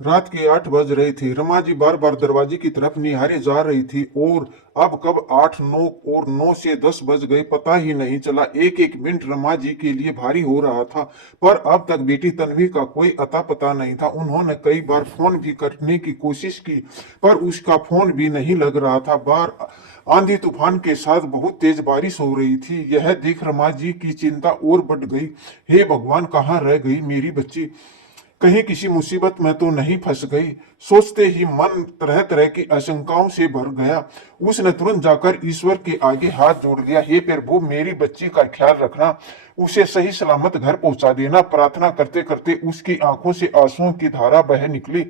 रात के 8 बज रहे थे। रमा जी बार बार दरवाजे की तरफ निहारे जा रही थी और अब कब 8, 9 और 9 से 10 बज गए पता ही नहीं चला। एक एक मिनट रमा जी के लिए भारी हो रहा था। पर अब तक बेटी तन्वी का कोई अता पता नहीं था। उन्होंने कई बार फोन भी करने की कोशिश की पर उसका फोन भी नहीं लग रहा था। बार आंधी तूफान के साथ बहुत तेज बारिश हो रही थी। यह देख रमा जी की चिंता और बढ़ गई। हे भगवान, कहाँ रह गई मेरी बच्ची? कहीं किसी मुसीबत में तो नहीं फंस गई? सोचते ही मन तरह तरह की आशंकाओं से भर गया। उसने तुरंत जाकर ईश्वर के आगे हाथ जोड़ लिया। हे प्रभु, मेरी बच्ची का ख्याल रखना, उसे सही सलामत घर पहुंचा देना। प्रार्थना करते करते उसकी आंखों से आंसुओं की धारा बह निकली।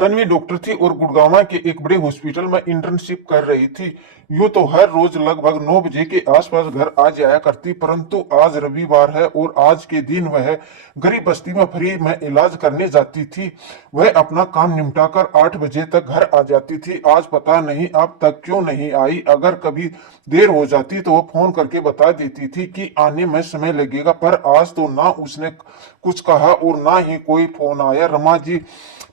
तन्वी डॉक्टर थी और गुड़गांव के एक बड़े हॉस्पिटल में इंटर्नशिप कर रही थी। यूं तो हर रोज लगभग 9 बजे के आसपास घर आ जाया करती, परंतु आज रविवार है और आज के दिन वह गरीब बस्ती में फ्री में इलाज करने जाती थी। वह अपना काम निपटाकर 8 बजे तक घर आ जाती थी। आज पता नहीं अब तक क्यों नहीं आई। अगर कभी देर हो जाती तो वह फोन करके बता देती थी कि आने में समय लगेगा, पर आज तो ना उसने कुछ कहा और ना ही कोई फोन आया। रमा जी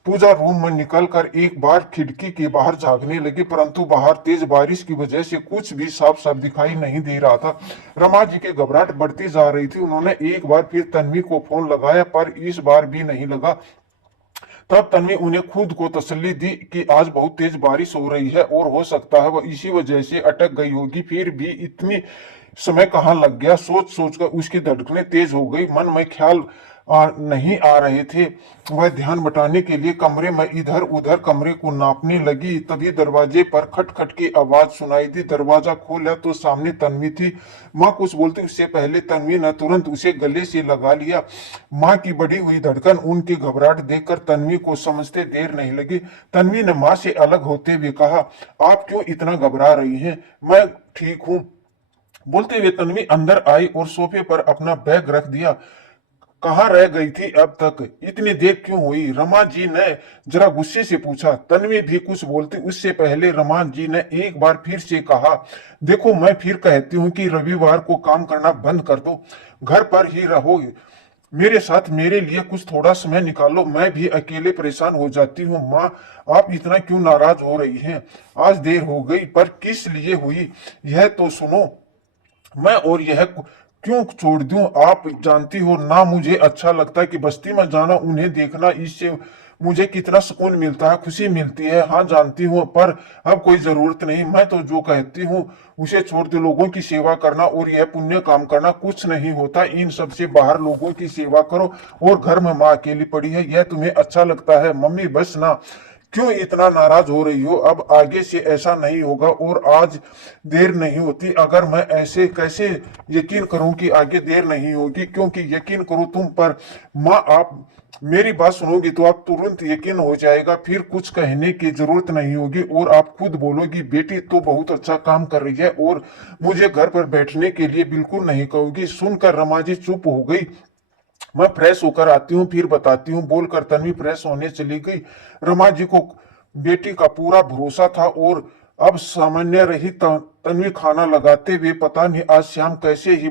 पूजा रूम में निकलकर एक बार खिड़की के बाहर झांकने लगी, परंतु बाहर तेज बारिश की वजह से कुछ भी साफ साफ दिखाई नहीं दे रहा था। रमा जी की घबराहट बढ़ती जा रही थी। उन्होंने एक बार फिर तन्वी को फोन लगाया पर इस बार भी नहीं लगा। तब तन्वी उन्हें खुद को तसल्ली दी कि आज बहुत तेज बारिश हो रही है और हो सकता है वह इसी वजह से अटक गई होगी। फिर भी इतनी समय कहाँ लग गया? सोच सोचकर उसकी धड़कनें तेज हो गई। मन में ख्याल नहीं आ रहे थे। वह ध्यान बटाने के लिए कमरे में इधर उधर कमरे को नापने लगी। तभी दरवाजे पर खटखट की आवाज सुनाई दी। दरवाजा खोला तो सामने तन्वी थी। माँ कुछ बोलती उससे पहले तन्वी ने तुरंत उसे गले से लगा लिया। माँ की बढ़ी हुई धड़कन, उनकी घबराहट देखकर तन्वी को समझते देर नहीं लगी। तन्वी ने माँ से अलग होते हुए कहा, आप क्यों इतना घबरा रही हैं? मैं ठीक हूँ। बोलते हुए तन्वी अंदर आई और सोफे पर अपना बैग रख दिया। कहाँ रह गई थी अब तक? इतनी देर क्यों हुई? रमा जी ने जरा गुस्से से पूछा। तन्वी भी कुछ बोलती उससे पहले रमा जी ने एक बार फिर से कहा, देखो मैं फिर कहती हूँ कि रविवार को काम करना बंद कर दो, घर पर ही रहो। मेरे साथ मेरे लिए कुछ थोड़ा समय निकालो, मैं भी अकेले परेशान हो जाती हूँ। माँ, आप इतना क्यों नाराज हो रही हैं? आज देर हो गई पर किस लिए हुई यह तो सुनो। मैं और यह क्यों छोड़ दूं? आप जानती हो ना मुझे अच्छा लगता है कि बस्ती में जाना, उन्हें देखना, इससे मुझे कितना सुकून मिलता है, खुशी मिलती है। हाँ जानती हूँ, पर अब कोई जरूरत नहीं। मैं तो जो कहती हूँ उसे छोड़ दो। लोगों की सेवा करना और यह पुण्य काम करना कुछ नहीं होता। इन सब से बाहर लोगों की सेवा करो और घर में माँ अकेली पड़ी है, यह तुम्हें अच्छा लगता है? मम्मी बस ना, क्यों इतना नाराज हो रही हो? अब आगे से ऐसा नहीं होगा और आज देर नहीं होती। अगर मैं ऐसे कैसे यकीन करूं कि आगे देर नहीं होगी, क्योंकि यकीन करूं तुम पर। माँ, आप मेरी बात सुनोगी तो आप तुरंत यकीन हो जाएगा, फिर कुछ कहने की जरूरत नहीं होगी और आप खुद बोलोगी बेटी तो बहुत अच्छा काम कर रही है और मुझे घर पर बैठने के लिए बिल्कुल नहीं कहोगी। सुनकर रमा जी चुप हो गई। मैं फ्रेश होकर आती हूँ फिर बताती हूँ, बोलकर तन्वी फ्रेश होने चली गई। रमा जी को बेटी का पूरा भरोसा था और अब सामान्य रही। तन्वी खाना लगाते हुए पता नहीं आज शाम कैसे ही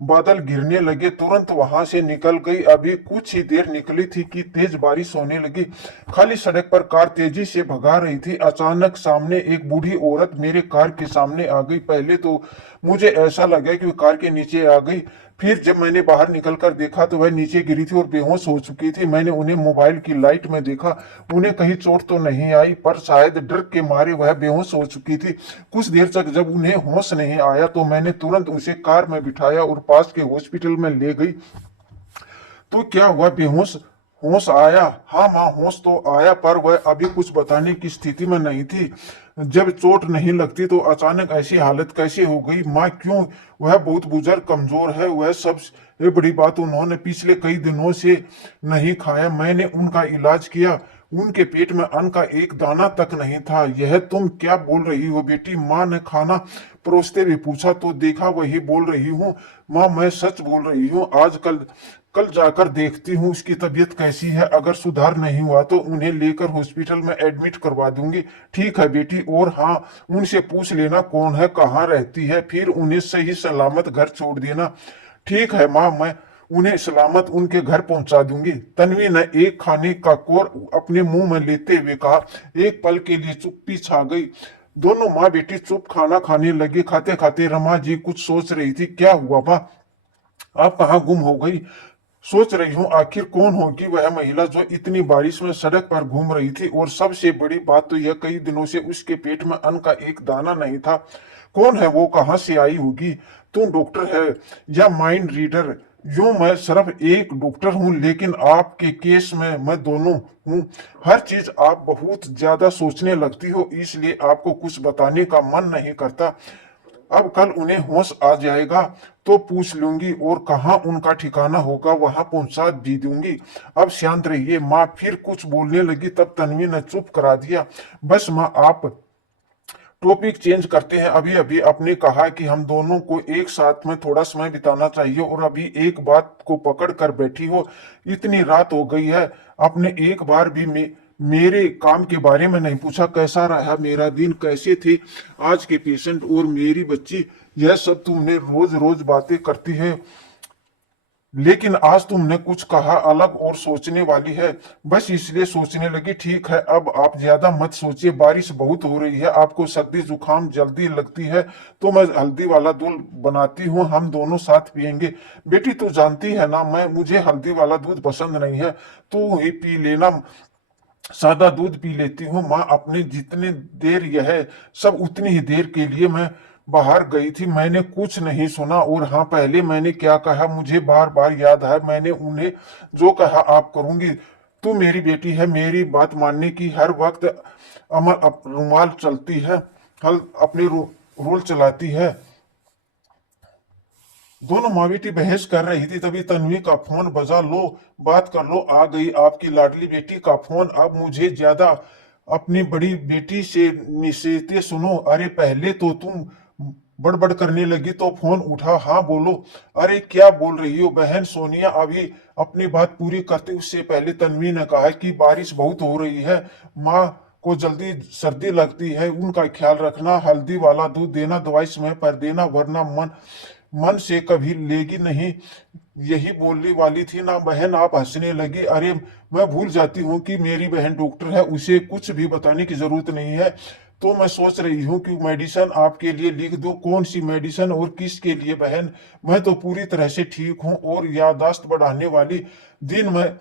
बादल गिरने लगे, तुरंत वहां से निकल गई। अभी कुछ ही देर निकली थी कि तेज बारिश होने लगी। खाली सड़क पर कार तेजी से भगा रही थी। अचानक सामने एक बूढ़ी औरत मेरे कार के सामने आ गई। पहले तो मुझे ऐसा लगा कि वो कार के नीचे आ गई, फिर जब मैंने बाहर निकलकर देखा तो वह नीचे गिरी थी और बेहोश हो चुकी थी। मैंने उन्हें मोबाइल की लाइट में देखा। उन्हें कहीं चोट तो नहीं आई, पर शायद डर के मारे वह बेहोश हो चुकी थी। कुछ देर तक जब उन्हें होश नहीं आया तो मैंने तुरंत उसे कार में बिठाया और पास के हॉस्पिटल में ले गई। तो क्या हुआ? बेहोश होश आया? हाँ माँ, होश तो आया, पर वह अभी कुछ बताने की स्थिति में नहीं थी। जब चोट नहीं लगती तो अचानक ऐसी हालत कैसे हो गई? माँ क्यों? वह बहुत बुजुर्ग कमजोर है। वह सबसे बड़ी बात, उन्होंने पिछले कई दिनों से नहीं खाया। मैंने उनका इलाज किया, उनके पेट में अन्न का एक दाना तक नहीं था। यह तुम क्या बोल रही हो बेटी? माँ ने खाना परोसते हुए पूछा। तो देखा वही बोल रही हूँ माँ, मैं सच बोल रही हूँ। आजकल कल जाकर देखती हूँ उसकी तबीयत कैसी है। अगर सुधार नहीं हुआ तो उन्हें लेकर हॉस्पिटल में एडमिट करवा दूंगी। ठीक है बेटी, और हाँ, उनसे पूछ लेना कौन है, कहाँ रहती है, फिर उन्हें सही सलामत घर छोड़ देना। ठीक है माँ, मैं उन्हें सलामत उनके घर पहुंचा दूंगी। तन्वी ने एक खाने का कोर अपने मुंह में लेते हुए कहा। एक पल के लिए चुप्पी छा गई। दोनों माँ बेटी चुप खाना खाने लगी। खाते खाते रमा जी कुछ सोच रही थी। क्या हुआ माँ, आप कहाँ गुम हो गई? सोच रही हूँ आखिर कौन होगी वह महिला जो इतनी बारिश में सड़क पर घूम रही थी, और सबसे बड़ी बात तो यह कई दिनों से उसके पेट में अन्न का एक दाना नहीं था। कौन है वो, कहाँ से आई होगी? तू डॉक्टर है या माइंड रीडर? यूं मैं सिर्फ एक डॉक्टर हूँ, लेकिन आपके केस में मैं दोनों हूँ। हर चीज आप बहुत ज्यादा सोचने लगती हो, इसलिए आपको कुछ बताने का मन नहीं करता। अब कल उन्हें होश आ जाएगा तो पूछ लूंगी, और कहाँ उनका ठिकाना होगा वहां पहुंचा भी दूंगी। अब शांत रहिए। माँ फिर कुछ बोलने लगी, तब तन्वी ने चुप करा दिया। बस माँ, आप टॉपिक चेंज करते हैं। अभी अभी आपने कहा कि हम दोनों को एक साथ में थोड़ा समय बिताना चाहिए, और अभी एक बात को पकड़ कर बैठी हो। इतनी रात हो गई है, आपने एक बार भी मेरे काम के बारे में नहीं पूछा। कैसा रहा मेरा दिन, कैसे थे आज के पेशेंट और मेरी बच्ची? यह सब तुमने रोज रोज बातें करती है, लेकिन आज तुमने कुछ कहा अलग और सोचने वाली है। बस इसलिए सोचने लगी। ठीक है, अब आप ज्यादा मत सोचिए। बारिश बहुत हो रही है, आपको सर्दी जुकाम जल्दी लगती है तो मैं हल्दी वाला दूध बनाती हूँ, हम दोनों साथ पियेंगे। बेटी तू जानती है ना, मुझे हल्दी वाला दूध पसंद नहीं है, तू ही पी लेना। सादा दूध पी लेती हूँ माँ। अपने जितनी देर यह सब उतनी ही देर के लिए मैं बाहर गई थी। मैंने कुछ नहीं सुना, और हाँ, पहले मैंने क्या कहा मुझे बार बार याद है। मैंने उन्हें जो कहा आप करूंगी। तू मेरी बेटी है, मेरी बात मानने की हर वक्त अमल रुमाल चलती है, हल अपने रूल चलाती है। दोनों माँ बेटी बहस कर रही थी, तभी तन्वी का फोन बजा। लो, बात कर लो, आ गई आपकी लाडली बेटी का फोन। अब मुझे ज्यादा अपनी बड़ी बेटी से निश्चित सुनो। अरे पहले तो तुम बड़बड़ करने लगी तो फोन उठा। हाँ बोलो। अरे क्या बोल रही हो बहन सोनिया? अभी अपनी बात पूरी करते उससे पहले तन्वी ने कहा कि बारिश बहुत हो रही है, माँ को जल्दी सर्दी लगती है, उनका ख्याल रखना, हल्दी वाला दूध देना, दवाई समय पर देना, वरना मन मन से कभी लेगी नहीं। यही बोलने वाली थी ना बहन, आप हंसने लगी। अरे मैं भूल जाती हूँ कि मेरी बहन डॉक्टर है, उसे कुछ भी बताने की जरूरत नहीं है। तो मैं सोच रही हूँ कि मेडिसिन आपके लिए लिख दूँ। कौन सी मेडिसिन और किसके लिए बहन? मैं तो पूरी तरह से ठीक हूँ, और याददाश्त बढ़ाने वाली दिन में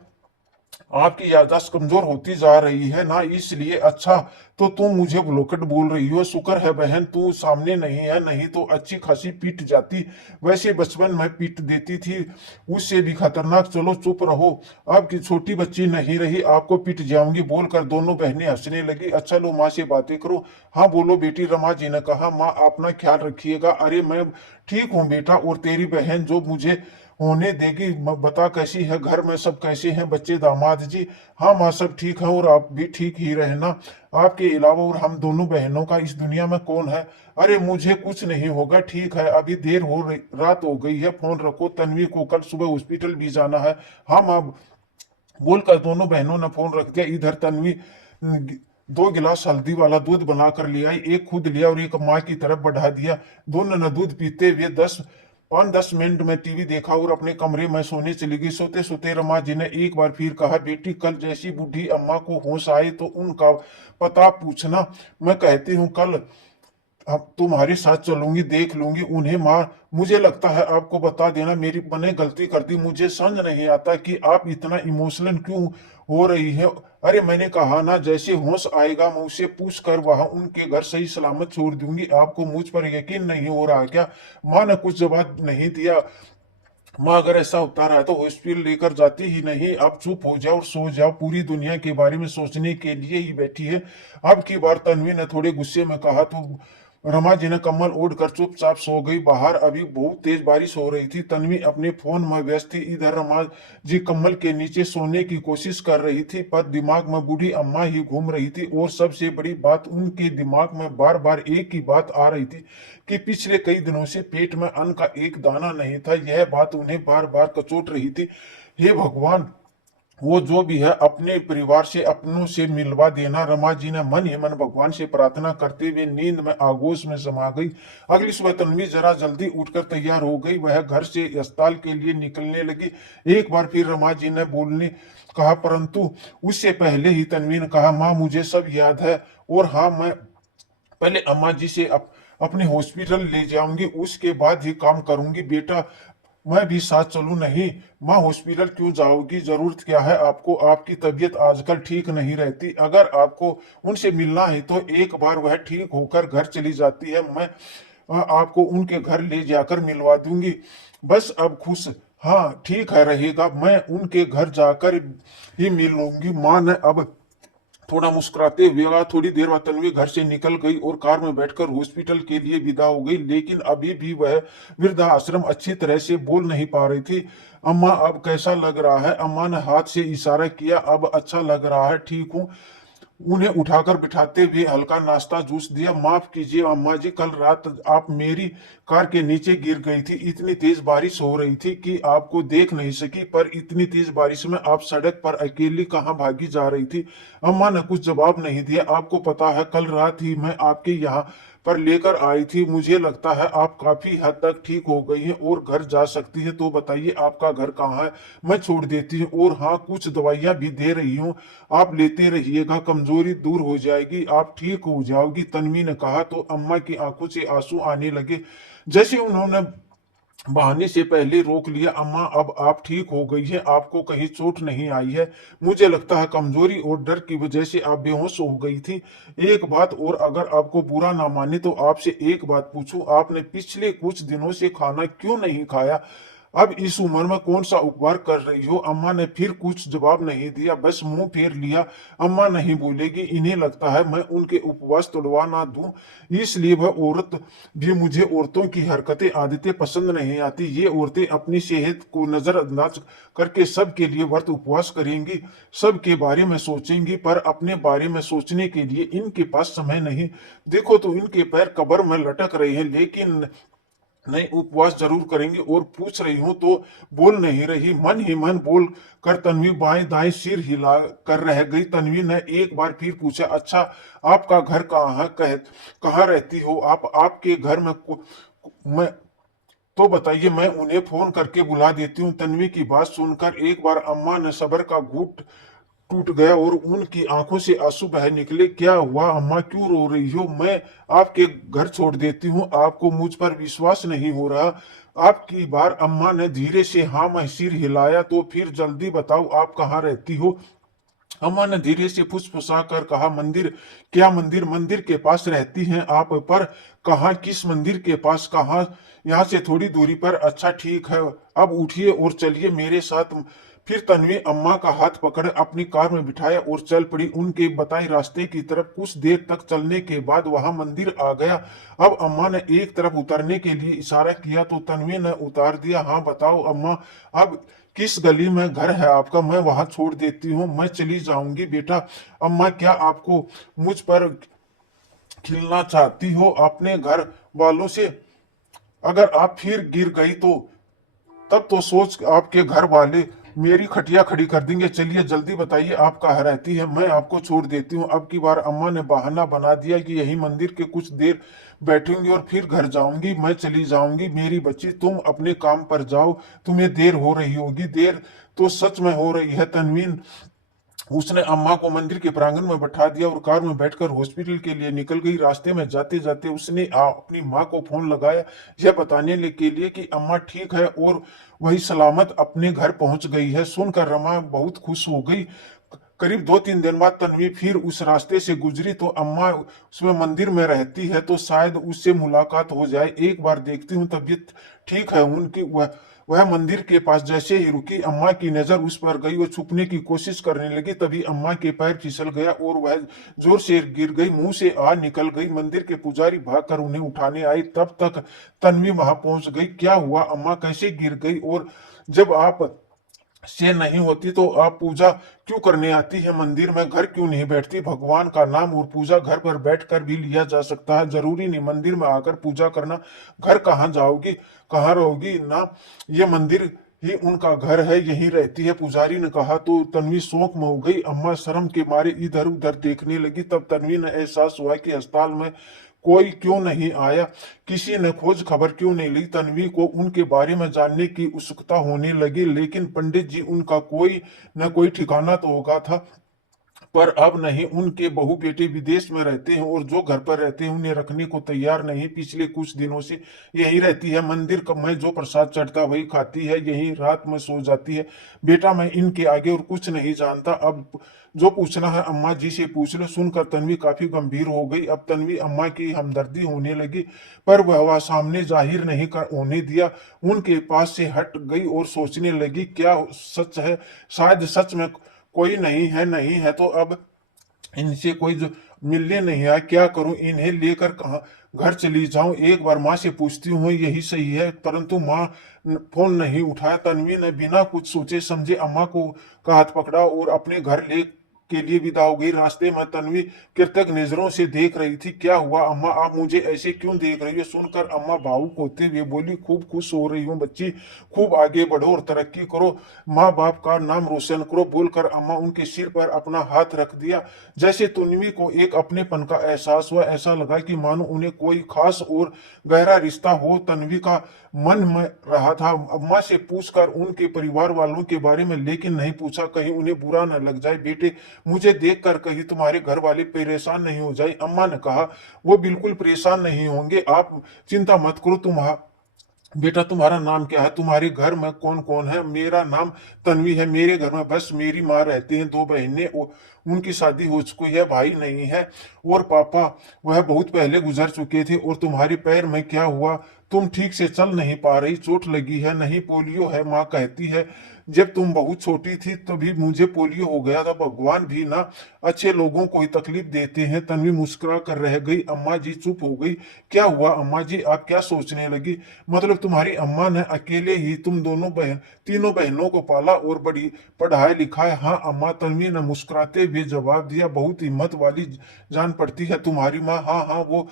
आपकी याददाश्त कमजोर होती जा रही है ना, इसलिए। अच्छा, तो तुम मुझे ब्लोकेट बोल रही हो? शुक्र है बहन तू सामने नहीं है, नहीं तो अच्छी खासी पीट जाती। वैसे बचपन में पीट देती थी, उससे भी खतरनाक। चलो चुप रहो, अब की छोटी बच्ची नहीं रही, आपको पीट जाऊंगी, बोलकर दोनों बहनें हंसने लगी। अच्छा लो, माँ से बातें करो। हाँ बोलो बेटी, रमा जी ने कहा। माँ अपना ख्याल रखिएगा। अरे मैं ठीक हूँ बेटा, और तेरी बहन जो मुझे होने देगी? बता कैसी है, घर में सब कैसे हैं, बच्चे दामाद जी? हाँ माँ सब ठीक है, और आप भी ठीक ही रहना। आपके अलावा और हम दोनों बहनों का इस दुनिया में कौन है? अरे मुझे कुछ नहीं होगा, ठीक है, अभी देर हो रही, रात हो गई है, फोन रखो, तन्वी को कल सुबह हॉस्पिटल भी जाना है। हाँ माँ, बोलकर दोनों बहनों ने फोन रख दिया। इधर तन्वी 2 गिलास हल्दी वाला दूध बनाकर ले आई, एक खुद लिया और एक माँ की तरफ बढ़ा दिया। दोनों ने दूध पीते हुए 5-10 मिनट में टीवी देखा और अपने कमरे में सोने चली गई। सोते सोते रमा जी ने एक बार फिर कहा, बेटी कल जैसी बूढ़ी अम्मा को होश आए तो उनका पता पूछना। मैं कहती हूँ कल अब तुम्हारे साथ चलूंगी, देख लूंगी उन्हें। माँ मुझे लगता है आपको बता देना मेरी मैंने गलती कर दी। मुझे समझ नहीं आता कि आप इतना इमोशनल क्यों हो रही है। अरे मैंने कहा ना, जैसे होश आएगा मैं उसे पूछ कर वहां उनके घर सही सलामत छोड़ दूंगी। आपको मुझ पर यकीन नहीं हो रहा क्या? माँ ने कुछ जवाब नहीं दिया। माँ अगर ऐसा होता रहा तो हॉस्पिटल लेकर जाती ही नहीं। अब चुप हो जाओ और सो जाओ, पूरी दुनिया के बारे में सोचने के लिए ही बैठी है। अब की बार तन्वी ने थोड़े गुस्से में कहा तो रमा जी ने कम्बल ओढ़कर चुपचाप सो गई। बाहर अभी बहुत तेज बारिश हो रही थी। तन्वी अपने फोन में व्यस्त थी, इधर रमा जी कम्बल के नीचे सोने की कोशिश कर रही थी, पर दिमाग में बूढ़ी अम्मा ही घूम रही थी। और सबसे बड़ी बात, उनके दिमाग में बार बार एक ही बात आ रही थी कि पिछले कई दिनों से पेट में अन्न का एक दाना नहीं था। यह बात उन्हें बार बार कचोट रही थी। हे भगवान, वो जो भी है अपने परिवार से अपनों से मिलवा देना। रमा जी ने मन ही मन भगवान से प्रार्थना करते हुए नींद में आगोश में समा गई। अगली सुबह तन्वी जरा जल्दी उठकर तैयार हो गई। वह घर से अस्पताल के लिए निकलने लगी। एक बार फिर रमा जी ने बोलने कहा, परंतु उससे पहले ही तन्वी ने कहा, माँ मुझे सब याद है, और हाँ मैं पहले अम्मा जी से अपने हॉस्पिटल ले जाऊंगी, उसके बाद ही काम करूंगी। बेटा मैं भी साथ चलूं? नहीं माँ, हॉस्पिटल क्यों जाओगी? जरूरत क्या है आपको? आपकी तबीयत आजकल ठीक नहीं रहती। अगर आपको उनसे मिलना है तो एक बार वह ठीक होकर घर चली जाती है, मैं आपको उनके घर ले जाकर मिलवा दूंगी। बस अब खुश? हाँ ठीक है रहेगा, मैं उनके घर जाकर ही मिल लूंगी। माँ ने अब थोड़ा मुस्कुराते हुए कहा। थोड़ी देर बाद तन्वी घर से निकल गई और कार में बैठकर हॉस्पिटल के लिए विदा हो गई, लेकिन अभी भी वह वृद्धा आश्रम अच्छी तरह से बोल नहीं पा रही थी। अम्मा अब कैसा लग रहा है? अम्मा ने हाथ से इशारा किया। अब अच्छा लग रहा है, ठीक हूँ। उन्हें उठाकर बिठाते हुए हल्का नाश्ता जूस दिया। माफ कीजिए अम्मा जी, कल रात आप मेरी कार के नीचे गिर गई थी। इतनी तेज बारिश हो रही थी कि आपको देख नहीं सकी, पर इतनी तेज बारिश में आप सड़क पर अकेली कहाँ भागी जा रही थी? अम्मा ने कुछ जवाब नहीं दिया। आपको पता है कल रात ही मैं आपके यहाँ पर लेकर आई थी। मुझे लगता है आप काफी हद तक ठीक हो गई हैं और घर जा सकती हैं। तो बताइए आपका घर कहाँ है? मैं छोड़ देती हूँ, और हाँ कुछ दवाइयाँ भी दे रही हूँ, आप लेते रहिएगा, कमजोरी दूर हो जाएगी, आप ठीक हो जाओगी। तन्वी ने कहा तो अम्मा की आंखों से आंसू आने लगे। जैसे उन्होंने बहाने से पहले रोक लिया। अम्मा अब आप ठीक हो गई हैं, आपको कहीं चोट नहीं आई है? मुझे लगता है कमजोरी और डर की वजह से आप बेहोश हो गई थी। एक बात और, अगर आपको बुरा ना माने तो आपसे एक बात पूछूं, आपने पिछले कुछ दिनों से खाना क्यों नहीं खाया? अब इस उम्र में कौन सा उपवास कर रही हो? अम्मा ने फिर कुछ जवाब नहीं दिया, बस मुंह फेर लिया। अम्मा नहीं बोलेगी, इन्हें लगता है मैं उनके उपवास तोड़वा ना दूं, इसलिए वह औरत भी मुझे औरतों की हरकतें आदतें पसंद नहीं आती। ये औरतें अपनी सेहत को नजरअंदाज करके सबके लिए व्रत उपवास करेंगी, सबके बारे में सोचेंगी, पर अपने बारे में सोचने के लिए इनके पास समय नहीं। देखो तो इनके पैर कब्र में लटक रहे हैं, लेकिन नहीं उपवास जरूर करेंगे। और पूछ रही हूं तो बोल नहीं रही। मन ही मन बोल कर तन्वी बाएं दाएं सिर हिला कर रह गई। तन्वी ने एक बार फिर पूछा, अच्छा आपका घर कहाँ है? कहाँ रहती हो आप? आपके घर में मैं तो बताइए, मैं उन्हें फोन करके बुला देती हूँ। तन्वी की बात सुनकर एक बार अम्मा ने सब्र का घूंट टूट गया और उनकी आंखों से आंसू बह निकले। क्या हुआ अम्मा, क्यों रो रही हो? मैं आपके घर छोड़ देती हूँ, आपको मुझ पर विश्वास नहीं हो रहा? आपकी बार अम्मा ने धीरे से हाँ में सिर हिलाया। तो फिर जल्दी बताओ आप कहाँ रहती हो? अम्मा ने धीरे से फुसफुसा कर कहा, मंदिर। क्या मंदिर? मंदिर के पास रहती हैं आप? पर कहाँ? किस मंदिर के पास? कहाँ? यहाँ से थोड़ी दूरी पर। अच्छा ठीक है, अब उठिए और चलिए मेरे साथ। फिर तन्वी अम्मा का हाथ पकड़ अपनी कार में बिठाया और चल पड़ी उनके बताए रास्ते की तरफ। कुछ देर तक चलने के बाद वहां मंदिर आ गया। अब अम्मा ने एक तरफ उतरने के लिए इशारा किया तो तन्वी ने उतार दिया। हाँ बताओ अम्मा, अब किस गली में घर है आपका? मैं वहां छोड़ देती हूँ, मैं चली जाऊंगी। बेटा अम्मा, क्या आपको मुझ पर खिलना चाहती हो अपने घर वालों से? अगर आप फिर गिर गई तो तब तो सोच आपके घर वाले मेरी खटिया खड़ी कर देंगे। चलिए जल्दी बताइए आप कहाँ रहती है, मैं आपको छोड़ देती हूँ। अब की बार अम्मा ने बहाना बना दिया कि यही मंदिर के कुछ देर बैठूंगी और फिर घर जाऊंगी। मैं चली जाऊंगी। मेरी बच्ची तुम अपने काम पर जाओ, तुम्हें देर हो रही होगी। देर तो सच में हो रही है तनवीन। उसने अम्मा को मंदिर के प्रांगण में बैठा दिया और कार में बैठकर हॉस्पिटल के लिए निकल गई। रास्ते में जाते जाते उसने अपनी माँ को फोन लगाया, यह बताने के लिए कि अम्मा ठीक है और वही सलामत अपने घर पहुंच गई है। सुनकर रमा बहुत खुश हो गई। करीब 2-3 दिन बाद तन्वी फिर उस रास्ते से गुजरी तो अम्मा उसमें मंदिर में रहती है, तो शायद उससे मुलाकात हो जाए। एक बार देखती हूँ तबीयत ठीक है उनकी। वह मंदिर के पास जैसे ही रुकी, अम्मा की नजर उस पर गई। वो छुपने की कोशिश करने लगी, तभी अम्मा के पैर फिसल गया और वह जोर से गिर गई, मुंह से आ निकल गई। मंदिर के पुजारी भागकर उन्हें उठाने आए, तब तक तन्वी वहां पहुंच गई। क्या हुआ अम्मा, कैसे गिर गई? और जब आप से नहीं होती तो आप पूजा क्यों करने आती है मंदिर में? घर क्यों नहीं बैठती? भगवान का नाम और पूजा घर पर बैठकर भी लिया जा सकता है, जरूरी नहीं मंदिर में आकर पूजा करना। घर कहाँ जाओगी, कहाँ रहोगी ना? ये मंदिर ही उनका घर है, यहीं रहती है, पुजारी ने कहा। तो तन्वी शौक में हो गई। अम्मा शर्म के मारे इधर उधर देखने लगी। तब तन्वी ने एहसास हुआ कि अस्पताल में कोई क्यों नहीं आया, किसी ने खोज खबर क्यों नहीं ली। तन्वी को उनके बारे में जानने की उत्सुकता होने लगी, लेकिन पंडित जी उनका कोई न कोई ठिकाना तो होगा था। पर अब नहीं, उनके बहू बेटे विदेश में रहते हैं और जो घर पर रहते हैं उन्हें रखने को तैयार नहीं। पिछले कुछ दिनों से यही रहती है, मंदिर में जो प्रसाद चढ़ता वही खाती है, यही रात में सो जाती है। बेटा मैं इनके आगे और कुछ नहीं जानता, अब जो पूछना है अम्मा जी से पूछ लो। सुनकर तन्वी काफी गंभीर हो गई। अब तन्वी अम्मा की हमदर्दी होने लगी, पर वह सामने जाहिर नहीं कर होने दिया। उनके पास से हट गई और सोचने लगी, क्या सच है? शायद सच में कोई नहीं है। नहीं है तो अब इनसे कोई जो मिलने नहीं आया, क्या करूं? इन्हें लेकर कहाँ घर चली जाऊं? एक बार माँ से पूछती हूँ, यही सही है। परंतु माँ फोन नहीं उठाया। तन्वी ने बिना कुछ सोचे समझे अम्मा को का हाथ पकड़ा और अपने घर ले के लिए विदा हो गई। रास्ते में तन्वी कृतज्ञ नजरों से देख रही थी। क्या हुआ अम्मा, आप मुझे ऐसे क्यों देख रही हो? सुनकर अम्मा भावुक होते हुए बोली, खूब खुश हो रही हूँ बच्ची, खूब आगे बढ़ो और तरक्की करो, माँ बाप का नाम रोशन करो। बोलकर अम्मा उनके सिर पर अपना हाथ रख दिया। जैसे तन्वी को एक अपनेपन का एहसास हुआ। ऐसा लगा कि मानो उन्हें कोई खास और गहरा रिश्ता हो। तन्वी का मन में रहा था अम्मा से पूछकर उनके परिवार वालों के बारे में, लेकिन नहीं पूछा, कहीं उन्हें बुरा न लग जाए। बेटे मुझे देखकर कहीं तुम्हारे घर वाले परेशान नहीं हो जाए। अम्मा ने कहा, वो बिल्कुल परेशान नहीं होंगे, आप चिंता मत करो। बेटा तुम्हारा नाम क्या है? तुम्हारे घर में कौन कौन है? मेरा नाम तन्वी है। मेरे घर में बस मेरी माँ रहती हैं, दो बहनें, उनकी शादी हो चुकी है, भाई नहीं है। और पापा वह बहुत पहले गुजर चुके थे। और तुम्हारे पैर में क्या हुआ? तुम ठीक से चल नहीं पा रही, चोट लगी है? नहीं, पोलियो है, माँ कहती है। जब तुम बहुत छोटी थी तभी मुझे पोलियो हो गया था। भगवान भी ना अच्छे लोगों को ही तकलीफ देते हैं। तन्वी मुस्कुरा कर रह गई। अम्मा जी चुप हो गई। क्या हुआ अम्मा जी, आप क्या सोचने लगी? मतलब तुम्हारी अम्मा ने अकेले ही तुम तीनों बहनों को पाला और बड़ी पढ़ाई लिखाई? हाँ अम्मा, तन्वी ने मुस्कुराते हुए जवाब दिया। बहुत हिम्मत वाली जान पड़ती है तुम्हारी माँ। हाँ हाँ, वो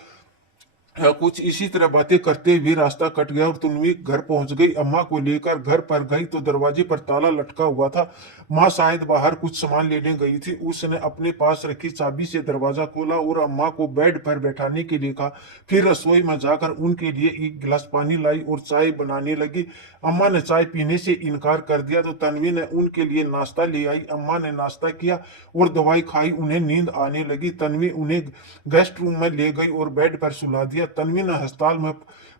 कुछ इसी तरह बातें करते हुए रास्ता कट गया और तन्वी घर पहुंच गई। अम्मा को लेकर घर पर गई तो दरवाजे पर ताला लटका हुआ था। माँ शायद बाहर कुछ सामान लेने गई थी। उसने अपने पास रखी चाबी से दरवाजा खोला और अम्मा को बेड पर बैठाने के लिए कहा। फिर रसोई में जाकर उनके लिए एक गिलास पानी लाई और चाय बनाने लगी। अम्मा ने चाय पीने से इनकार कर दिया तो तन्वी ने उनके लिए नाश्ता ले आई। अम्मा ने नाश्ता किया और दवाई खाई। उन्हें नींद आने लगी। तन्वी उन्हें गेस्ट रूम में ले गई और बेड पर सुला दिया। तन्वी ने अस्पताल में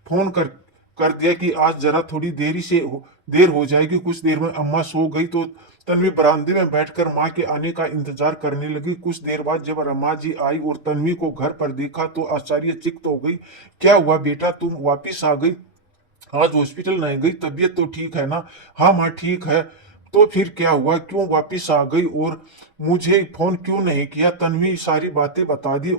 फोन कर दिया कि आज जरा थोड़ी देर हो जाएगी। कुछ देर में अम्मा सो गई तो तन्वी बरामदे में बैठकर माँ के आने का इंतजार करने लगी। कुछ देर बाद जब रमा जी आई और तन्वी को घर पर देखा तो आश्चर्यचकित हो गई। क्या हुआ बेटा, तुम वापिस आ गई? आज हॉस्पिटल नहीं गई? तबीयत तो ठीक है ना? हाँ माँ ठीक है। तो फिर क्या हुआ, क्यों वापिस आ गई और मुझे फोन क्यों नहीं किया? तन्वी सारी बातें बता दी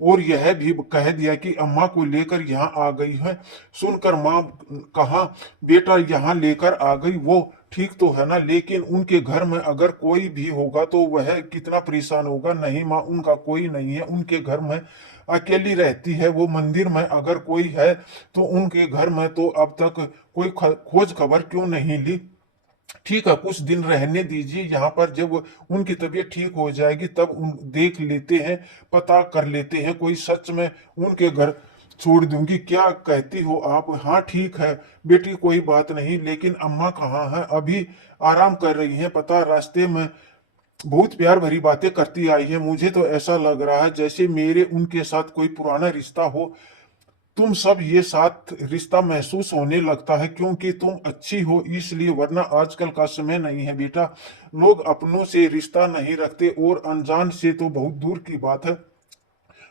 और यह भी कह दिया कि अम्मा को लेकर यहाँ आ गई है। सुनकर माँ कहा, बेटा यहाँ लेकर आ गई वो ठीक तो है ना, लेकिन उनके घर में अगर कोई भी होगा तो वह कितना परेशान होगा। नहीं माँ, उनका कोई नहीं है, उनके घर में अकेली रहती है वो। मंदिर में अगर कोई है तो उनके घर में तो अब तक कोई खोज खबर क्यों नहीं ली? ठीक है, कुछ दिन रहने दीजिए यहाँ पर, जब उनकी तबीयत ठीक हो जाएगी तब उन देख लेते हैं, पता कर लेते हैं, कोई सच में उनके घर छोड़ दूंगी। क्या कहती हो आप? हाँ ठीक है बेटी, कोई बात नहीं, लेकिन अम्मा कहाँ है? अभी आराम कर रही हैं, पता रास्ते में बहुत प्यार भरी बातें करती आई है। मुझे तो ऐसा लग रहा है जैसे मेरे उनके साथ कोई पुराना रिश्ता हो। तुम सब ये साथ रिश्ता महसूस होने लगता है क्योंकि तुम अच्छी हो इसलिए, वरना आजकल का समय नहीं है बेटा, लोग अपनों से रिश्ता नहीं रखते और अनजान से तो बहुत दूर की बात है।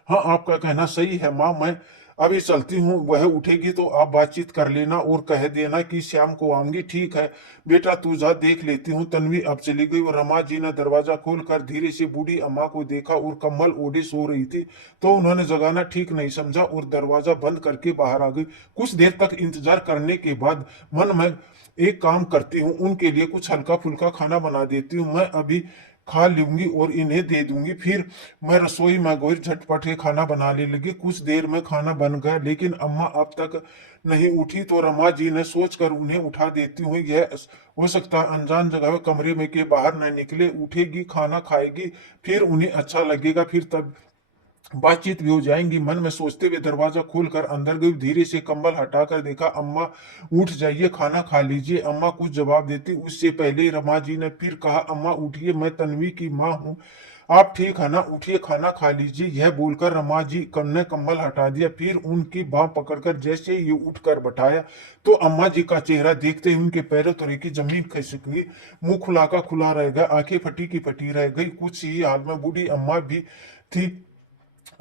हाँ आपका कहना सही है माँ, मैं अभी चलती हूँ, वह उठेगी तो आप बातचीत कर लेना और कह देना कि शाम को आऊंगी। ठीक है बेटा, तू जा, देख लेती हूँ। तन्वी अब चली गई और रमा जी ने दरवाजा खोलकर धीरे से बूढ़ी अम्मा को देखा और कम्बल ओढ़े सो रही थी तो उन्होंने जगाना ठीक नहीं समझा और दरवाजा बंद करके बाहर आ गई। कुछ देर तक इंतजार करने के बाद मन में एक काम करती हूँ, उनके लिए कुछ हल्का फुल्का खाना बना देती हूँ। मैं अभी खा लूंगी और इन्हें दे दूंगी। फिर मैं रसोई में गई, झटपट के खाना बनाने लगी। कुछ देर में खाना बन गया, लेकिन अम्मा अब तक नहीं उठी। तो रमा जी ने सोचकर उन्हें उठा देती हूँ, यह हो सकता है अनजान जगह कमरे में के बाहर न निकले। उठेगी, खाना खाएगी, फिर उन्हें अच्छा लगेगा, फिर तब बातचीत भी हो जाएंगी। मन में सोचते हुए दरवाजा खोलकर अंदर गई। धीरे से कंबल हटाकर देखा, अम्मा उठ जाइए, खाना खा लीजिए। अम्मा कुछ जवाब देती उससे पहले ही रमा जी ने फिर कहा, अम्मा उठिए, मैं तन्वी की माँ हूँ, आप ठीक है ना, उठिए, खाना खा लीजिए। यह बोलकर रमा जी ने कंबल हटा दिया। फिर उनकी बाह पकड़कर जैसे ही उठकर बैठाया, तो अम्मा जी का चेहरा देखते ही उनके पैरों तले की जमीन खिसक गई। मुंह खुला का खुला रह गया, आंखें फटी की फटी रह गई। कुछ ही हाल में बूढ़ी अम्मा भी थी।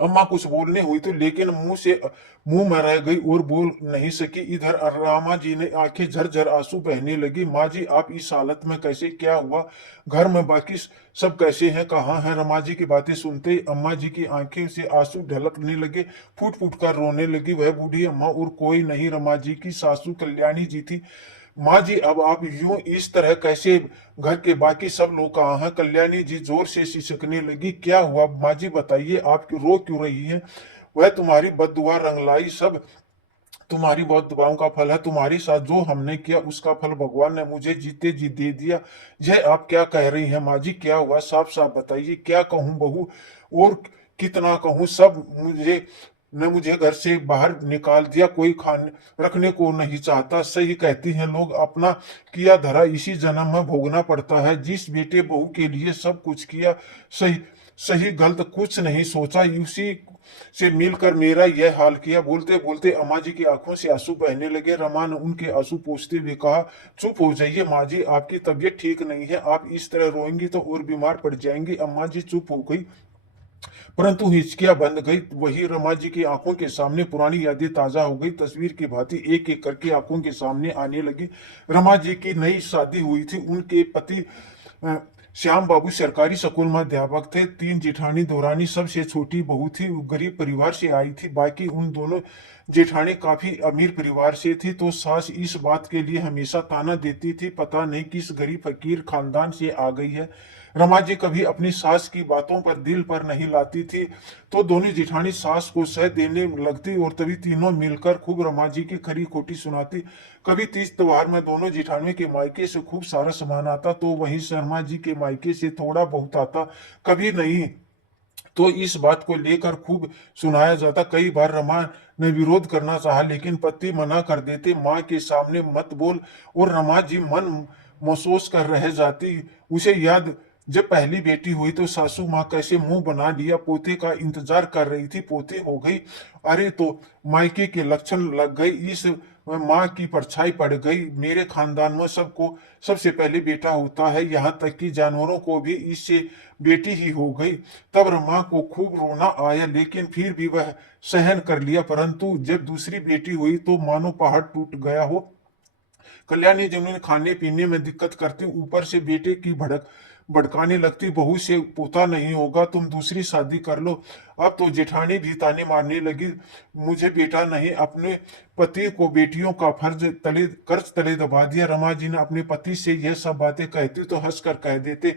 अम्मा कुछ बोलने हुई तो लेकिन मुंह में रह गई और बोल नहीं सकी। इधर रामा जी ने आंखें झरझर आंसू बहने लगी। माँ जी, आप इस हालत में कैसे, क्या हुआ, घर में बाकी सब कैसे हैं, कहाँ हैं? रमा जी की बातें सुनते ही अम्मा जी की आंखें से आंसू ढलकने लगे, फूट फूट कर रोने लगी। वह बूढ़ी अम्मा और कोई नहीं, रमा जी की सासू कल्याणी जी थी। माँ जी, अब आप यूं इस तरह कैसे, घर के बाकी सब लोग कहाँ हैं? कल्याणी जी जोर से सिसकने लगी। क्या हुआ माँ जी, बताइए, आप क्यों रो क्यों रही हैं? वह तुम्हारी बददुआ रंगलाई सब तुम्हारी बहुत दुआओं का फल है। तुम्हारे साथ जो हमने किया उसका फल भगवान ने मुझे जीते जी दे दिया। यह आप क्या कह रही हैं माँ जी? क्या हुआ, साफ साफ बताइए। क्या कहूँ बहू, और कितना कहूँ, सब मुझे घर से बाहर निकाल दिया, कोई खाने रखने को नहीं चाहता। सही कहती हैं लोग, अपना किया धरा इसी जन्म में भोगना पड़ता है। जिस बेटे बहू के लिए सब कुछ किया, सही सही गलत कुछ नहीं सोचा, उसी से मिलकर मेरा यह हाल किया। बोलते बोलते अम्मा जी की आंखों से आंसू बहने लगे। रमा ने उनके आंसू पोंछते हुए कहा, चुप हो जाइए माँ जी, आपकी तबीयत ठीक नहीं है, आप इस तरह रोएंगी तो और बीमार पड़ जाएंगी। अम्मा जी चुप हो गई, परंतु हिचकियां बंद गई। वही रमा जी की आंखों के सामने पुरानी यादें ताजा हो गई, तस्वीर की भांति एक एक करके आंखों के सामने आने लगी। रमा जी की नई शादी हुई थी। उनके पति अ, श्याम बाबू सरकारी स्कूल में अध्यापक थे। तीन जेठानी दौरानी सबसे छोटी बहू थी, वो गरीब परिवार से आई थी। बाकी उन दोनों जेठानी काफी अमीर परिवार से थी। तो सास इस बात के लिए हमेशा ताना देती थी, पता नहीं किस गरीब फकीर खानदान से आ गई है। रमा जी कभी अपनी सास की बातों पर दिल पर नहीं लाती थी, तो दोनों जिठानी सास को सह देने लगती और तभी तीनों मिलकर खूब रमा जी की खरी खोटी सुनाती। कभी तीज त्योहार में दोनों जिठानियों के मायके से खूब सारा सामान आता, तो वहीं शर्मा जी के मायके से थोड़ा बहुत आता, कभी नहीं। तो इस बात को लेकर खूब सुनाया जाता। कई बार रमा ने विरोध करना चाहा, लेकिन पति मना कर देते, माँ के सामने मत बोल। और रमा जी मन महसूस कर रह जाती। उसे याद, जब पहली बेटी हुई तो सासू माँ कैसे मुंह बना लिया, पोते का इंतजार कर रही थी, पोते हो गई, अरे तो मायके के लक्षण लग गई, इस माँ की परछाई पड़ गई। मेरे खानदान में सबको सबसे पहले बेटा होता है, यहाँ तक कि जानवरों को भी इससे बेटी ही हो गई। तब रमा को खूब रोना आया, लेकिन फिर भी वह सहन कर लिया। परंतु जब दूसरी बेटी हुई तो मानो पहाड़ टूट गया हो। कल्याणी जी उन्हें खाने पीने में दिक्कत करती, ऊपर से बेटे की भड़काने लगती, बहू से पोता नहीं होगा, तुम दूसरी शादी कर लो। अब तो जेठानी भी ताने मारने लगी, मुझे बेटा नहीं, अपने पति को बेटियों का कर्ज तले दबा दिया। रमा जी ने अपने पति से यह सब बातें कहती तो हंसकर कह देते,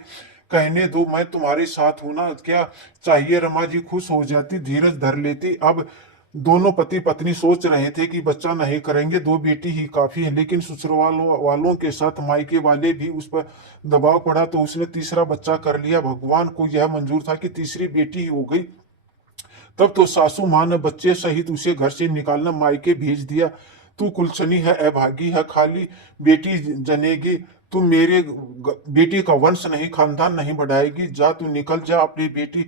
कहने दो, मैं तुम्हारे साथ हूं ना, क्या चाहिए? रमा जी खुश हो जाती, धीरज धर लेती। अब दोनों पति पत्नी सोच रहे थे कि बच्चा नहीं करेंगे, दो बेटी ही काफी है, लेकिन ससुराल वालों के साथ मायके वाले भी उस पर दबाव पड़ा तो उसने तीसरा बच्चा कर लिया। भगवान को यह मंजूर था कि तीसरी बेटी ही हो गई। तब तो सासू माँ ने बच्चे सहित उसे घर से निकालना मायके भेज दिया। तू कुलछनी है, अभागी है, खाली बेटी जनेगी, तू मेरे बेटी का वंश नहीं, खानदान नहीं बढ़ाएगी, जा तू निकल जा। अपनी बेटी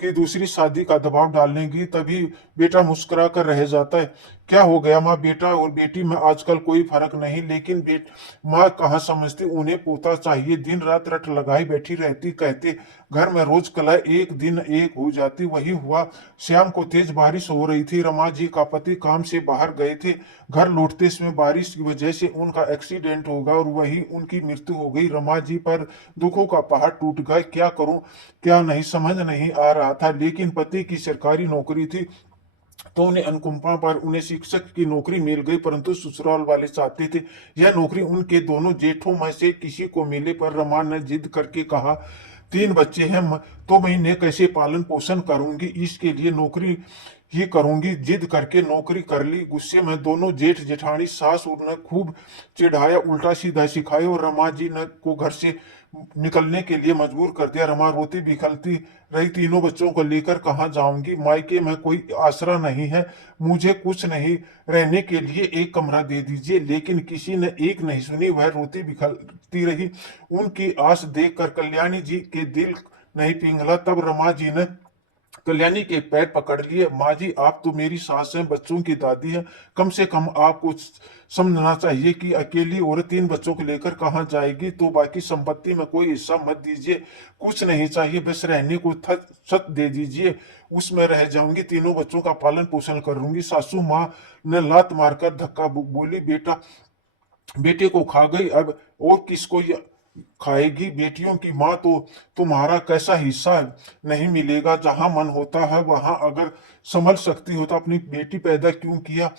की दूसरी शादी का दबाव डालनेगी। तभी बेटा मुस्कुरा कर रह जाता है, क्या हो गया माँ, बेटा और बेटी में आजकल कोई फर्क नहीं, लेकिन माँ कहाँ समझती, उन्हें पोता चाहिए, दिन रात रट लगाई बैठी रहती। कहते घर में रोज कला एक दिन एक हो जाती। वही हुआ। शाम को तेज बारिश हो रही थी। रमा जी का पति काम से बाहर गए थे। घर लौटते समय बारिश की वजह से उनका एक्सीडेंट हो गया और वही उनकी मृत्यु हो गई। रमा जी पर दुखों का पहाड़ टूट गया। क्या करूं क्या नहीं समझ नहीं आ रहा था, लेकिन पति की सरकारी नौकरी थी तो उन्हें अनुकंपा पर उन्हें शिक्षक की नौकरी मिल गई। परंतु ससुराल वाले चाहते थे यह नौकरी उनके दोनों जेठों में से किसी को मिले, पर रमा ने जिद करके कहा, 3 बच्चे हैं, तो मैं इन्हें कैसे पालन पोषण करूंगी, इसके लिए नौकरी ही करूंगी। जिद करके नौकरी कर ली। गुस्से में दोनों जेठ जेठानी सास ने खूब चिढ़ाया, उल्टा सीधा सिखाया और रमा जी ने को घर से निकलने के लिए मजबूर कर दिया। रमा रोती बिखरती रही, तीनों बच्चों को लेकर कहाँ जाऊंगी, मायके में कोई आसरा नहीं है, मुझे कुछ नहीं, रहने के लिए एक कमरा दे दीजिए। लेकिन किसी ने एक नहीं सुनी, वह रोती बिखरती रही। उनकी आस देखकर कल्याणी जी के दिल नहीं पिघला। तब रमा जी ने कल्याणी के पैर पकड़ लिए। माँ जी, आप तो मेरी सास हैं, बच्चों की दादी हैं, कम से कम आपको समझना चाहिए कि अकेली औरत 3 बच्चों को लेकर कहाँ जाएगी। तो बाकी संपत्ति में कोई हिस्सा मत दीजिए, कुछ नहीं चाहिए, बस रहने को छत दे दीजिए, उसमें रह जाऊंगी, तीनों बच्चों का पालन पोषण करूंगी। सासू माँ ने लात मारकर धक्का बोली, बेटा बेटे को खा गई, अब और किसको खाएगी। बेटियों की माँ तो तुम्हारा कैसा हिस्सा नहीं मिलेगा। जहां मन होता है वहां अगर संभल सकती हो तो अपनी बेटी पैदा क्यों किया,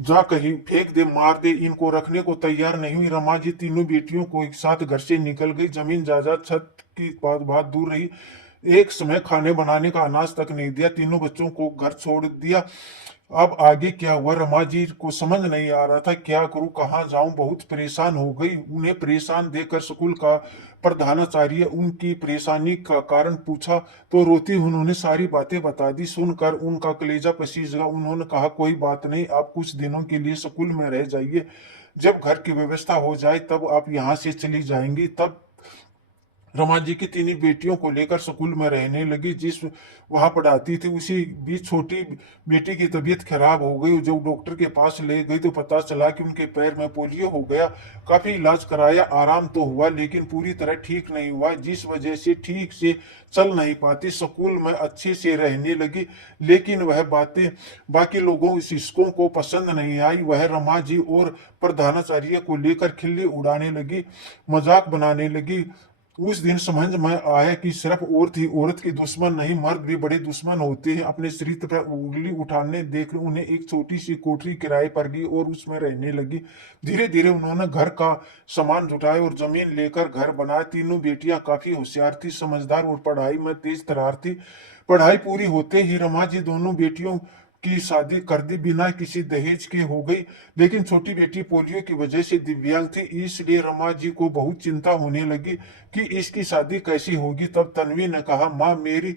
जा कहीं फेंक दे, मार दे। इनको रखने को तैयार नहीं हुई। रमा जी तीनों बेटियों को एक साथ घर से निकल गई। जमीन जायदाद छत की बात दूर रही, एक समय खाने बनाने का अनाज तक नहीं दिया। तीनों बच्चों को घर छोड़ दिया। अब आगे क्या हुआ रमा जी को समझ नहीं आ रहा था, क्या करूं, कहाँ जाऊं, बहुत परेशान हो गई। उन्हें परेशान देखकर स्कूल का प्रधानाचार्य उनकी परेशानी का कारण पूछा तो रोती उन्होंने सारी बातें बता दी। सुनकर उनका कलेजा पसीज गया। उन्होंने कहा, कोई बात नहीं, आप कुछ दिनों के लिए स्कूल में रह जाइए, जब घर की व्यवस्था हो जाए तब आप यहाँ से चली जाएंगी। तब रमा जी की 3 बेटियों को लेकर स्कूल में रहने लगी। जिस वहां पढ़ाती थी उसी बीच छोटी बेटी की तबीयत खराब हो गई। जब डॉक्टर के पास ले गई तो पता चला कि उनके पैर में पोलियो हो गया। काफी इलाज कराया, आराम तो हुआ, लेकिन पूरी तरह ठीक नहीं हुआ, जिस वजह से ठीक से चल नहीं पाती। स्कूल में अच्छे से रहने लगी, लेकिन वह बातें बाकी लोगों शिक्षकों को पसंद नहीं आई। वह रमा जी और प्रधानाचार्य को लेकर खिल्ली उड़ाने लगी, मजाक बनाने लगी। उस दिन समझ में आया कि सिर्फ औरत ही औरत की दुश्मन नहीं, मर्द भी बड़े दुश्मन होते हैं। अपने शरीर पर उंगली उठाने देख उन्हें एक छोटी सी कोठरी किराए पर दी और उसमें रहने लगी। धीरे धीरे उन्होंने घर का सामान जुटाया और जमीन लेकर घर बनाया। तीनों बेटियां काफी होशियार थी, समझदार और पढ़ाई में तेज तरार थी। पढ़ाई पूरी होते ही रमा जी दोनों बेटियों की शादी कर दी, बिना किसी दहेज के हो गई। लेकिन छोटी बेटी पोलियो की वजह से दिव्यांग थी, इसलिए रमा जी को बहुत चिंता होने लगी कि इसकी शादी कैसी होगी। तब तन्वी ने कहा, माँ मेरी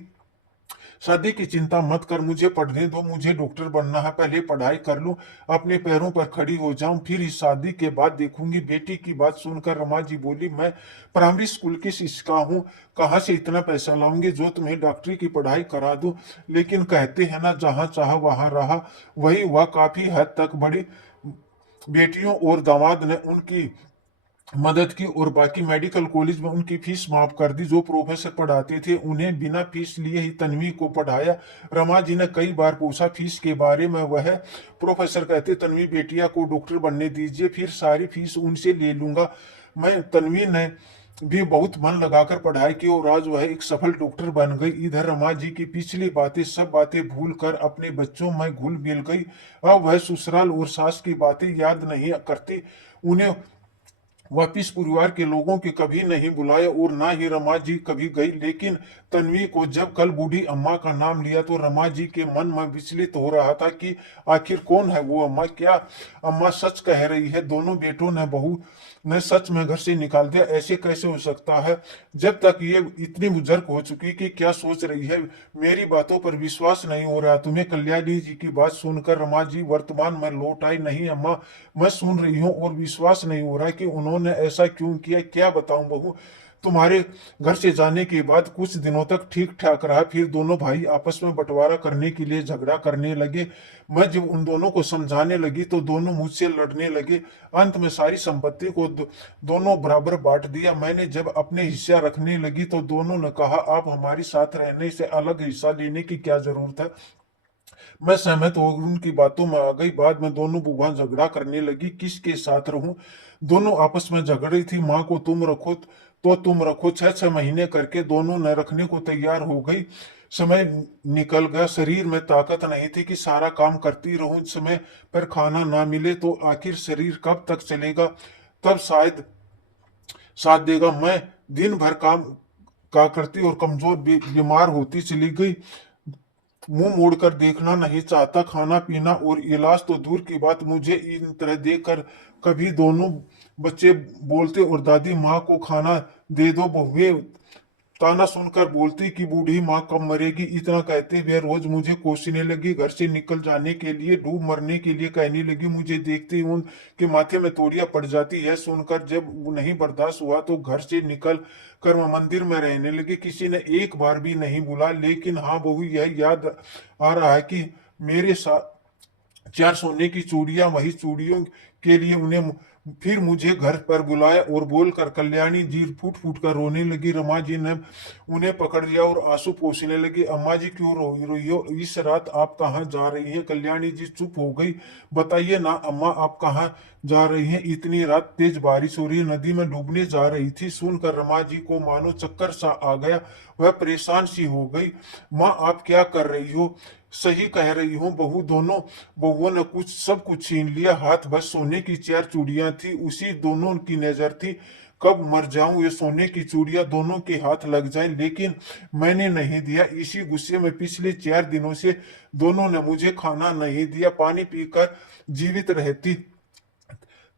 शादी की चिंता मत कर, मुझे पढ़ने दो, मुझे डॉक्टर बनना है, पहले पढ़ाई कर लूं, अपने पैरों पर खड़ी हो जाऊं, फिर इस शादी के बाद देखूंगी। बेटी की बात सुनकर रमा जी बोली, मैं प्राइमरी स्कूल की शिक्षिका हूँ, कहाँ से इतना पैसा लाऊंगी जो तुम्हें डॉक्टरी की पढ़ाई करा दूं। लेकिन कहते हैं ना, जहाँ चाह वहां रहा। वही हुआ। काफी हद तक बड़ी बेटियों और दामाद ने उनकी मदद की और बाकी मेडिकल कॉलेज में उनकी फीस माफ कर दी। जो प्रोफेसर पढ़ाते थे उन्हें बिना फीस लिए ही तन्वी को पढ़ाया। रमा जी ने कई बार पूछा फीस के बारे में, वह प्रोफेसर कहते, तन्वी बेटिया को डॉक्टर बनने दीजिए, फिर सारी फीस उनसे ले लूंगा मैं। तन्वी ने भी बहुत मन लगाकर पढ़ाई की और आज वह एक सफल डॉक्टर बन गई। इधर रमा जी की पिछली बातें सब बातें भूल कर अपने बच्चों में घुल मिल गई। अब वह ससुराल और सास की बातें याद नहीं करती। उन्हें वापिस परिवार के लोगों के कभी नहीं बुलाया और ना ही रमा जी कभी गई। लेकिन तन्वी को जब कल बूढ़ी अम्मा का नाम लिया तो रमा जी के मन में विचलित हो रहा था कि आखिर कौन है वो अम्मा, क्या अम्मा सच कह रही है। दोनों बेटों ने बहू ने सच में घर से निकाल दिया, ऐसे कैसे हो सकता है, जब तक ये इतनी बुजुर्ग हो चुकी कि क्या सोच रही है, मेरी बातों पर विश्वास नहीं हो रहा। तुम्हें कल्याणी जी की बात सुनकर रमा जी वर्तमान में लौट आई। नहीं अम्मा, मैं सुन रही हूँ और विश्वास नहीं हो रहा कि उन्होंने ऐसा क्यों किया। क्या बताऊं बहू, तुम्हारे घर से जाने के बाद कुछ दिनों तक ठीक ठाक रहा, फिर दोनों भाई आपस में बंटवारा करने के लिए झगड़ा करने लगे। मैं जब उन दोनों को समझाने लगी तो दोनों मुझसे लड़ने लगे। अंत में सारी संपत्ति को दोनों बराबर बांट दिया। मैंने जब अपने हिस्सा रखने लगी तो दोनों ने कहा, आप हमारे साथ रहने से अलग हिस्सा लेने की क्या जरूरत है। मैं सहमत हो उनकी बातों में आ गई। बाद में दोनों बुआ झगड़ा करने लगी, किसके साथ रहूं। दोनों आपस में झगड़ रही थी। माँ को तुम रखो तो तुम रखो। 6-6 महीने करके दोनों ने रखने को तैयार हो गई। समय निकल गया, शरीर में ताकत नहीं थी कि सारा काम करती रहूं। समय पर खाना ना मिले तो आखिर शरीर कब तक चलेगा, तब शायद साथ देगा। मैं दिन भर काम का करती और कमजोर बीमार होती चली गई। मुंह मोड़कर देखना नहीं चाहता। खाना पीना और इलाज तो दूर की बात, मुझे इन तरह देखकर कभी दोनों बच्चे बोलते और दादी माँ को खाना दे दो। बहुएं ताना सुनकर बोलती कि बूढ़ी माँ कब मरेगी। इतना कहते वे रोज मुझे कोसने लगी, घर से निकल जाने के लिए, डूब मरने के लिए कहने लगी। मुझे देखते ही उनके माथे में तोड़ियां पड़ जाती है। सुनकर जब नहीं बर्दाश्त हुआ तो घर से निकल कर मैं मंदिर में रहने लगी। किसी ने एक बार भी नहीं बुला। लेकिन हाँ बहू, यह याद आ रहा है कि मेरे साथ 4 सोने की चूड़ियां, वही चूड़ियों के लिए उन्हें फिर मुझे घर पर बुलाया और बोलकर कल्याणी जी फूट फूट कर रोने लगी। रमा जी ने उन्हें पकड़ लिया और आंसू पोंछने लगी। अम्मा जी क्यों रो रही हो? इस रात आप कहाँ जा रही हैं? कल्याणी जी चुप हो गई। बताइए ना अम्मा, आप कहाँ जा रही हैं? इतनी रात तेज बारिश हो रही है, नदी में डूबने जा रही थी। सुनकर रमा जी को मानो चक्कर सा आ गया। वह परेशान सी हो गई। माँ आप क्या कर रही हो? सही कह रही हूँ बहू। दोनों बहुओं ने सब कुछ छीन लिया। हाथ बस सोने की 4 चूड़ियां थी, उसी दोनों की नजर थी। कब मर जाऊं ये सोने की चूड़ियां दोनों के हाथ लग जाएं। लेकिन मैंने नहीं दिया। इसी गुस्से में पिछले 4 दिनों से दोनों ने मुझे खाना नहीं दिया। पानी पीकर जीवित रहती।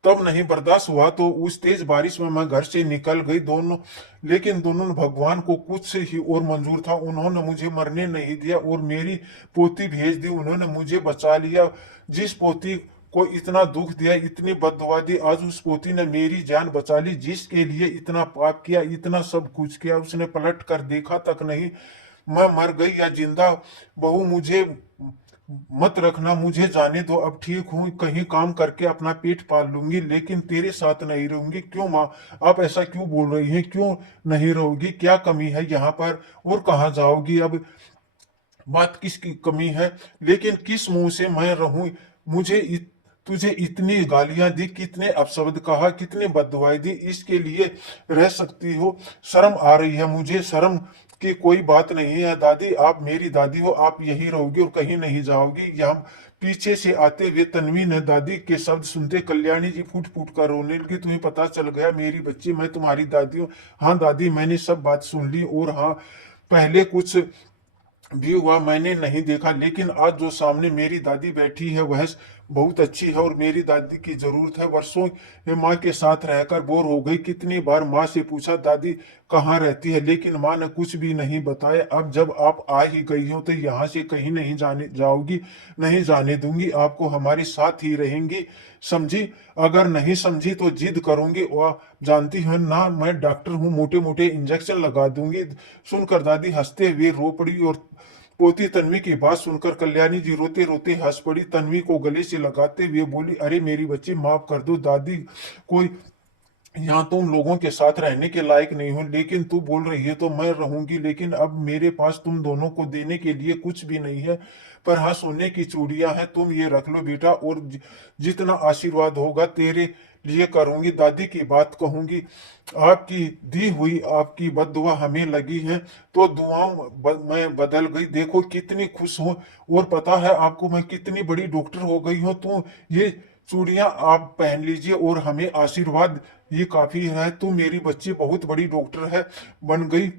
तब नहीं बर्दाश्त हुआ तो उस तेज बारिश में मैं घर से निकल गई। लेकिन दोनों भगवान को कुछ से ही और मंजूर था। उन्होंने मुझे मरने नहीं दिया और मेरी पोती भेज दी। उन्होंने मुझे बचा लिया। जिस पोती को इतना दुख दिया, इतनी बददुआ दी, आज उस पोती ने मेरी जान बचा ली। जिसके लिए इतना पाप किया, इतना सब कुछ किया, उसने पलट कर देखा तक नहीं। मैं मर गई या जिंदा, बहू मुझे मत रखना, मुझे जाने दो। अब ठीक हूँ, कहीं काम करके अपना पेट पाल लूंगी, लेकिन तेरे साथ नहीं रहूंगी। क्यों माँ, आप ऐसा क्यों बोल रही हैं? क्यों नहीं रहोगी? क्या कमी है यहाँ पर? और कहाँ जाओगी? अब बात किसकी कमी है? लेकिन किस मुंह से मैं रहूं? मुझे तुझे इतनी गालियां दी, कितने अपशब्द कहा, कितने बददुआएं दी, इसके लिए रह सकती हो? शर्म आ रही है मुझे। शर्म की कोई बात नहीं है दादी, आप मेरी दादी हो। आप यही रहोगी और कहीं नहीं जाओगी। यहाँ पीछे से आते हुए तन्वी ने दादी के शब्द सुनते कल्याणी जी फूट फूट कर रोने लगी। तुम्हें पता चल गया मेरी बच्ची, मैं तुम्हारी दादी हूँ। हाँ दादी, मैंने सब बात सुन ली। और हाँ, पहले कुछ भी हुआ मैंने नहीं देखा, लेकिन आज जो सामने मेरी दादी बैठी है वह बहुत अच्छी है और मेरी दादी की जरूरत है। वर्षों में माँ के साथ रहकर बोर हो गई। कितनी बार माँ से पूछा दादी कहाँ रहती है, लेकिन माँ ने कुछ भी नहीं बताया। अब जब आप आ ही गई हो तो यहाँ से कहीं नहीं जाने जाओगी, नहीं जाने दूंगी आपको, हमारे साथ ही रहेंगी, समझी? अगर नहीं समझी तो जिद करूंगी। वह जानती है ना मैं डॉक्टर हूँ, मोटे मोटे इंजेक्शन लगा दूंगी। सुनकर दादी हंसते हुए रो पड़ी और पोती तन्वी की बात सुनकर कल्याणी जी रोते रोते हंस पड़ी। तन्वी को गले से लगाते हुए बोली, अरे मेरी बच्ची, माफ कर दो। दादी कोई यहाँ तुम लोगों के साथ रहने के लायक नहीं हो, लेकिन तू बोल रही है तो मैं रहूंगी। लेकिन अब मेरे पास तुम दोनों को देने के लिए कुछ भी नहीं है। पर हाँ, सोने की चूड़ियां हैं, तुम ये रख लो बेटा, और जितना आशीर्वाद होगा तेरे लिए करूंगी। दादी की बात कहूंगी। आपकी दी हुई आपकी बद्दुआ हमें लगी है तो दुआओं मैं बदल गई। देखो कितनी खुश हूँ, और पता है आपको मैं कितनी बड़ी डॉक्टर हो गई हूँ। तो ये चूड़ियां आप पहन लीजिए और हमें आशीर्वाद, ये काफी है। तू मेरी बच्ची बहुत बड़ी डॉक्टर है, बन गई।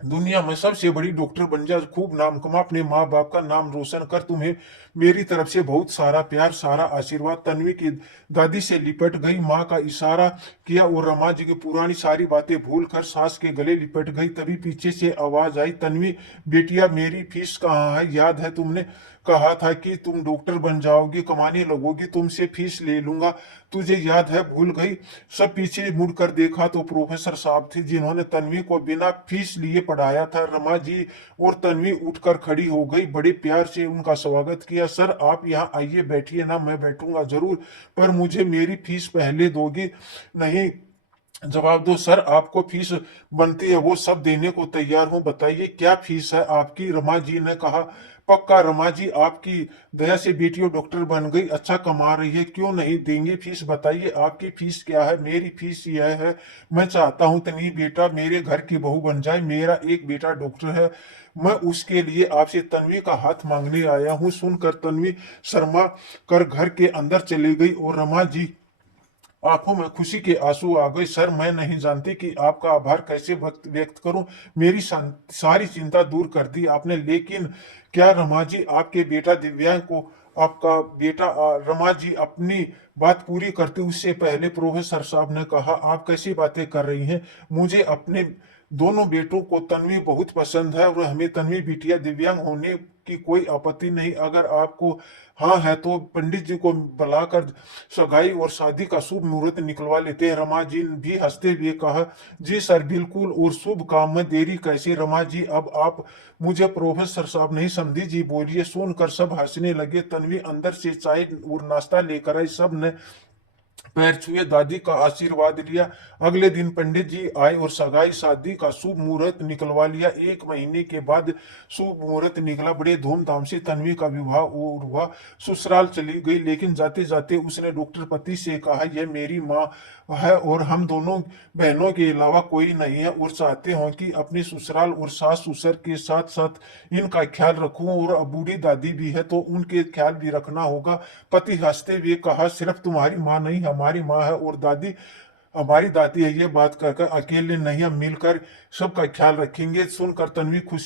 दुनिया में सबसे बड़ी डॉक्टर बन जा, खूब नाम कमा, अपने माँ बाप का नाम रोशन कर। तुम्हें मेरी तरफ से बहुत सारा प्यार, सारा आशीर्वाद। तन्वी की दादी से लिपट गई, माँ का इशारा किया और रमा जी की पुरानी सारी बातें भूल कर सास के गले लिपट गई। तभी पीछे से आवाज आई, तन्वी बेटिया, मेरी फीस कहाँ है? याद है तुमने कहा था कि तुम डॉक्टर बन जाओगी, कमाने लगोगी, तुमसे फीस ले लूंगा, तुझे याद है? भूल गई? सब पीछे मुड़कर देखा तो प्रोफेसर साहब थे, जिन्होंने तन्वी को बिना फीस लिए पढ़ाया था। रमा जी और तन्वी उठकर खड़ी हो गई, बड़े प्यार से उनका स्वागत किया। सर आप यहाँ आइए, बैठिए ना, मैं बैठूंगा जरूर, पर मुझे मेरी फीस पहले दोगी? नहीं, जवाब दो सर, आपको फीस बनती है वो सब देने को तैयार हूँ। बताइए क्या फीस है आपकी? रमा जी ने कहा। पक्का रमा जी, आपकी दया से बेटियों डॉक्टर बन गई, अच्छा कमा रही है, क्यों नहीं देंगे फीस? बताइए आपकी फीस क्या है? मेरी फीस यह है, मैं चाहता हूँ तन्वी बेटा मेरे घर की बहू बन जाए। मेरा एक बेटा डॉक्टर है, मैं उसके लिए आपसे तन्वी का हाथ मांगने आया हूँ। सुनकर तन्वी शर्मा कर घर के अंदर चली गई और रमा जी आंखों में खुशी के आंसू आ गए। सर, मैं नहीं जानती कि आपका आभार कैसे व्यक्त करूं। मेरी सारी चिंता दूर कर दी आपने। लेकिन क्या रमा जी, आपके बेटा दिव्यांग को आपका बेटा रमा जी अपनी बात पूरी करते उससे पहले प्रोफेसर साहब ने कहा, आप कैसी बातें कर रही हैं? मुझे अपने दोनों बेटों को तन्वी बहुत पसंद है और हमें तन्वी बिटिया दिव्यांग होने की कोई आपत्ति नहीं। अगर आपको हाँ है तो पंडित जी को बुलाकर सगाई और शादी का शुभ मुहूर्त निकलवा लेते हैं। रमा जी भी हंसते हुए कहा, जी सर बिल्कुल, और शुभ काम में देरी कैसे रमा जी, अब आप मुझे प्रोफेसर साहब नहीं समझी जी, बोलिए। सुनकर सब हंसने लगे। तन्वी अंदर से चाय और नाश्ता लेकर आई। सब ने पैर छुए, दादी का आशीर्वाद लिया। अगले दिन पंडित जी आए और सगाई शादी का शुभ मुहूर्त निकलवा लिया। 1 महीने के बाद शुभ मुहूर्त निकला। बड़े धूमधाम से तन्वी का विवाह और हुआ। ससुराल चली गई, लेकिन जाते जाते उसने डॉक्टर पति से कहा, यह मेरी माँ है और हम दोनों बहनों के अलावा कोई नहीं है, और चाहते हो कि अपने ससुराल और सास ससुर के साथ साथ इनका ख्याल रखूं, और बूढ़ी दादी भी है तो उनके ख्याल भी रखना होगा। पति हंसते हुए कहा, सिर्फ तुम्हारी माँ नहीं, हमारी माँ है और दादी हमारी दादी है। ये बात कहकर अकेले नहीं, हम मिलकर सबका ख्याल रखेंगे। सुनकर तन्वी खुशी